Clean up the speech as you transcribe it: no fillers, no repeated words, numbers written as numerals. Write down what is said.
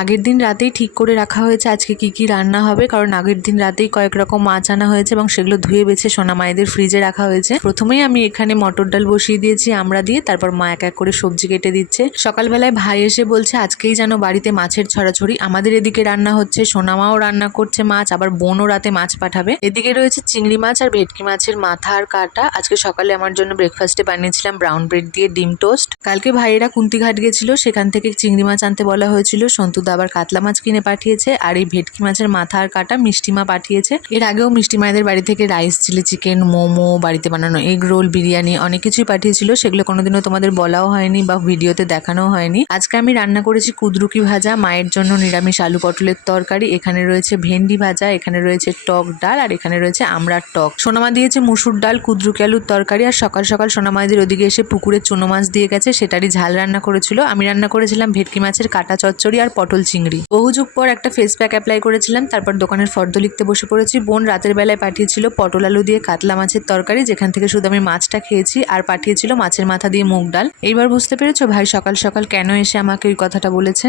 আগের দিন রাতেই ঠিক করে রাখা হয়েছে আজকে কি কি রান্না হবে, কারণ আগের দিন রাতেই কয়েক রকম মাছ আনা হয়েছে এবং সেগুলো ধুয়ে বেছে সোনা মায়েদের ফ্রিজে রাখা হয়েছে। প্রথমেই আমি এখানে মটর ডাল বসিয়ে দিয়েছি আমরা দিয়ে, তারপর মা এক এক করে সবজি কেটে দিচ্ছে। সকালবেলায় ভাই এসে বলছে আজকেই যেন বাড়িতে মাছের ছড়াছড়ি। আমাদের এদিকে রান্না হচ্ছে, সোনা মাও রান্না করছে মাছ, আবার বোনও রাতে মাছ পাঠাবে। এদিকে রয়েছে চিংড়ি মাছ আর ভেটকি মাছের মাথা আর কাটা। আজকে সকালে আমার জন্য ব্রেকফাস্টে বানিয়েছিলাম ব্রাউন ব্রেড দিয়ে ডিম টোস্ট। কালকে ভাইয়েরা কুন্তিঘাট গেছিল, সেখান থেকে চিংড়ি মাছ আনতে বলা হয়েছিল। সন্তুদা আবার কাতলা মাছ কিনে পাঠিয়েছে, আর এই ভেটকি মাছের মাথা আর কাটা মিষ্টিমা পাঠিয়েছে। এর আগেও মিষ্টি মায়েদের বাড়ি থেকে রাইস, চিলি চিকেন, মোমো, বাড়িতে বানানো এগ রোল, বিরিয়ানি অনেক কিছুই পাঠিয়েছিল। সেগুলো কোনোদিনও তোমাদের বলাও হয়নি বা ভিডিওতে দেখানো হয়নি। আজকে আমি রান্না করেছি কুদরুকি ভাজা, মায়ের জন্য নিরামিষ আলু পটলের তরকারি, এখানে রয়েছে ভেন্ডি ভাজা, এখানে রয়েছে টক ডাল, আর এখানে রয়েছে আমড়ার টক। সোনামা দিয়েছে মুসুর ডাল, কুদরুকি আলুর তরকারি, আর সকাল সকাল সোনামায়েদের ওদিকে এসে পুকুরে চুনো মাছ দিয়ে গেছে, সেটারই ঝাল রান্না করেছিল। আমি রান্না করেছিলাম ভেটকি মাছের কাটা চচ্চড়ি আর পটল চিংড়ি। বহু যুগ পর একটা ফেস প্যাক অ্যাপ্লাই করেছিলাম, তারপর দোকানের ফর্দ লিখতে বসে পড়েছি। বোন রাতের বেলায় পাঠিয়েছিল পটল আলু দিয়ে কাতলা মাছের তরকারি, যেখান থেকে শুধু আমি মাছটা খেয়েছি, আর পাঠিয়েছিল মাছের মাথা দিয়ে মুগ ডাল। এইবার বুঝতে পেরেছো ভাই সকাল সকাল কেন এসে আমাকে ওই কথাটা বলেছে?